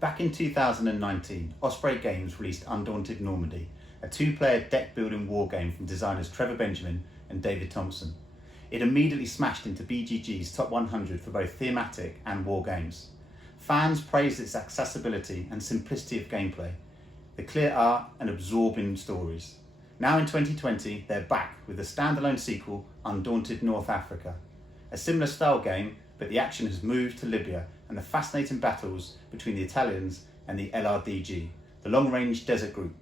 Back in 2019, Osprey Games released Undaunted Normandy, a two-player deck-building wargame from designers Trevor Benjamin and David Thompson. It immediately smashed into BGG's top 100 for both thematic and war games. Fans praised its accessibility and simplicity of gameplay, the clear art and absorbing stories. Now in 2020, they're back with a standalone sequel, Undaunted North Africa. A similar style game, but the action has moved to Libya and the fascinating battles between the Italians and the LRDG, the long-range desert group.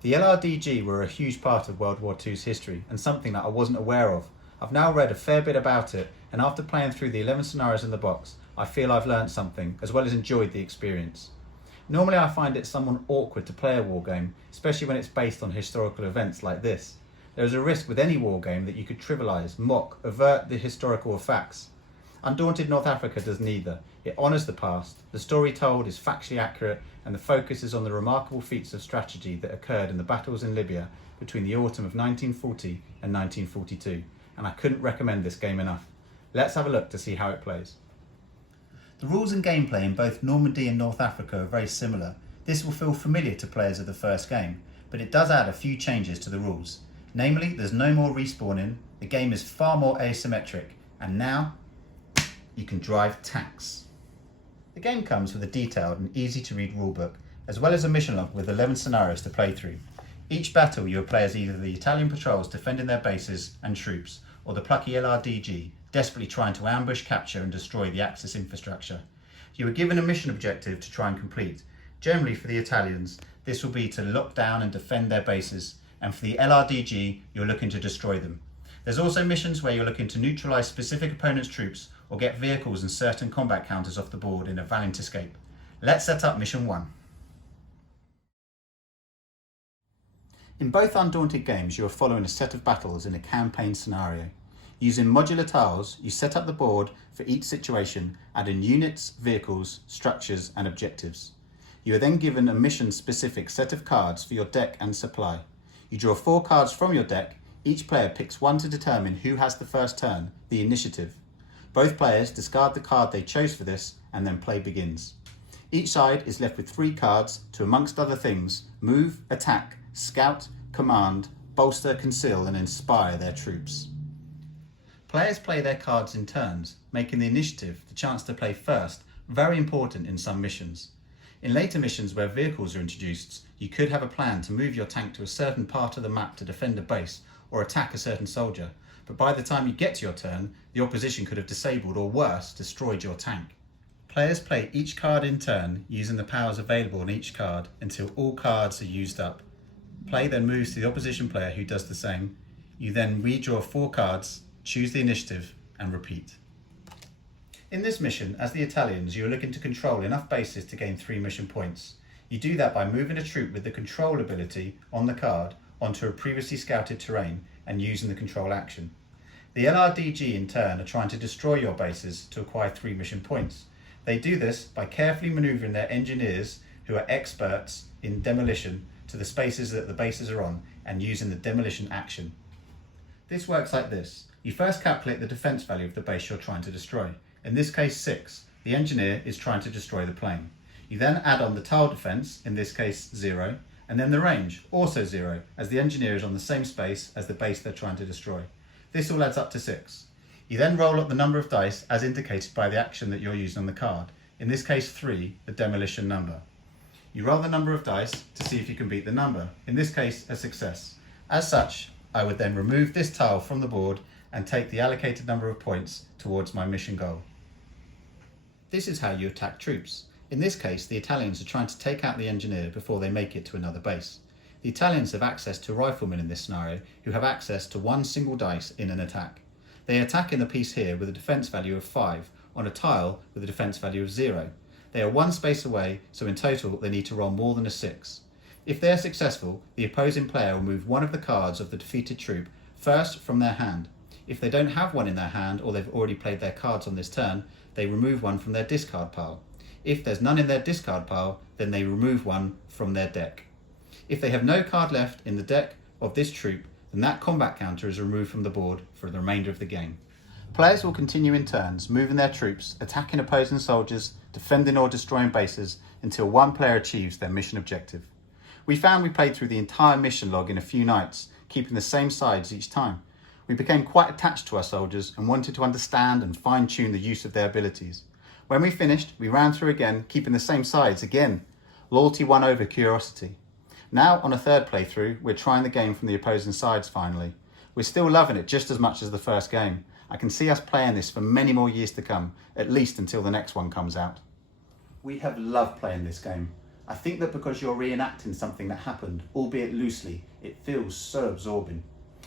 The LRDG were a huge part of World War II's history and something that I wasn't aware of. I've now read a fair bit about it, and after playing through the 11 scenarios in the box, I feel I've learned something, as well as enjoyed the experience. Normally I find it somewhat awkward to play a war game, especially when it's based on historical events like this. There is a risk with any war game that you could trivialise, mock, avert the historical facts. Undaunted North Africa does neither. It honours the past, the story told is factually accurate, and the focus is on the remarkable feats of strategy that occurred in the battles in Libya between the autumn of 1940 and 1942, and I couldn't recommend this game enough. Let's have a look to see how it plays. The rules and gameplay in both Normandy and North Africa are very similar. This will feel familiar to players of the first game, but it does add a few changes to the rules. Namely, there's no more respawning, the game is far more asymmetric, and now you can drive tanks. The game comes with a detailed and easy to read rulebook, as well as a mission log with 11 scenarios to play through. Each battle you will play as either the Italian patrols defending their bases and troops, or the plucky LRDG desperately trying to ambush, capture and destroy the Axis infrastructure. You are given a mission objective to try and complete. Generally for the Italians, this will be to lock down and defend their bases, and for the LRDG, you're looking to destroy them. There's also missions where you're looking to neutralise specific opponents' troops or get vehicles and certain combat counters off the board in a valiant escape. Let's set up mission 1. In both Undaunted games, you are following a set of battles in a campaign scenario. Using modular tiles, you set up the board for each situation, adding units, vehicles, structures and objectives. You are then given a mission-specific set of cards for your deck and supply. You draw 4 cards from your deck. Each player picks one to determine who has the first turn, the initiative. Both players discard the card they chose for this, and then play begins. Each side is left with 3 cards to, amongst other things, move, attack, scout, command, bolster, conceal and inspire their troops. Players play their cards in turns, making the initiative, the chance to play first, very important in some missions. In later missions where vehicles are introduced, you could have a plan to move your tank to a certain part of the map to defend a base or attack a certain soldier, but by the time you get to your turn, the opposition could have disabled or worse, destroyed your tank. Players play each card in turn, using the powers available on each card until all cards are used up. Play then moves to the opposition player who does the same. You then redraw 4 cards, choose the initiative and repeat. In this mission, as the Italians, you are looking to control enough bases to gain 3 mission points. You do that by moving a troop with the control ability on the card onto a previously scouted terrain and using the control action. The LRDG in turn are trying to destroy your bases to acquire 3 mission points. They do this by carefully manoeuvring their engineers, who are experts in demolition, to the spaces that the bases are on and using the demolition action. This works like this. You first calculate the defence value of the base you're trying to destroy. In this case 6. The engineer is trying to destroy the plane. You then add on the tile defence, in this case 0, and then the range, also 0, as the engineer is on the same space as the base they're trying to destroy. This all adds up to 6. You then roll up the number of dice as indicated by the action that you're using on the card, in this case 3, the demolition number. You roll the number of dice to see if you can beat the number, in this case a success. As such, I would then remove this tile from the board and take the allocated number of points towards my mission goal. This is how you attack troops. In this case, the Italians are trying to take out the engineer before they make it to another base. The Italians have access to riflemen in this scenario, who have access to 1 single dice in an attack. They attack in the piece here with a defence value of 5, on a tile with a defence value of 0. They are 1 space away, so in total they need to roll more than a 6. If they are successful, the opposing player will move 1 of the cards of the defeated troop first from their hand. If they don't have one in their hand, or they've already played their cards on this turn, they remove 1 from their discard pile. If there's none in their discard pile, then they remove 1 from their deck. If they have no card left in the deck of this troop, then that combat counter is removed from the board for the remainder of the game. Players will continue in turns, moving their troops, attacking opposing soldiers, defending or destroying bases until one player achieves their mission objective. We found we played through the entire mission log in a few nights, keeping the same sides each time. We became quite attached to our soldiers and wanted to understand and fine-tune the use of their abilities. When we finished, we ran through again, keeping the same sides again. Loyalty won over curiosity. Now, on a third playthrough, we're trying the game from the opposing sides finally. We're still loving it just as much as the first game. I can see us playing this for many more years to come, at least until the next one comes out. We have loved playing this game. I think that because you're reenacting something that happened, albeit loosely, it feels so absorbing.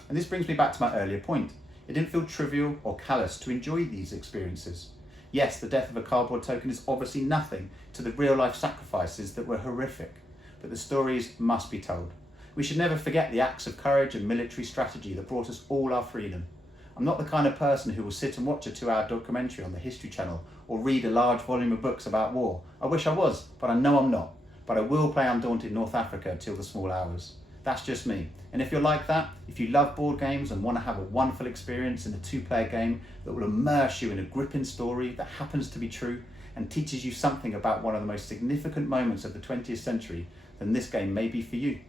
And this brings me back to my earlier point. It didn't feel trivial or callous to enjoy these experiences. Yes, the death of a cardboard token is obviously nothing to the real-life sacrifices that were horrific, but the stories must be told. We should never forget the acts of courage and military strategy that brought us all our freedom. I'm not the kind of person who will sit and watch a 2-hour documentary on the History Channel or read a large volume of books about war. I wish I was, but I know I'm not. But I will play Undaunted North Africa till the small hours. That's just me. And if you're like that, if you love board games and want to have a wonderful experience in a 2-player game that will immerse you in a gripping story that happens to be true and teaches you something about one of the most significant moments of the 20th century, then this game may be for you.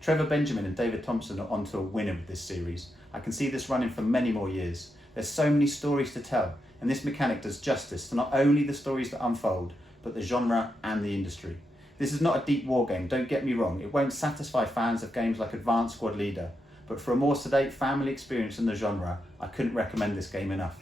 Trevor Benjamin and David Thompson are onto a winner with this series. I can see this running for many more years. There's so many stories to tell, and this mechanic does justice to not only the stories that unfold, but the genre and the industry. This is not a deep war game, don't get me wrong. It won't satisfy fans of games like Advanced Squad Leader, but for a more sedate family experience in the genre, I couldn't recommend this game enough.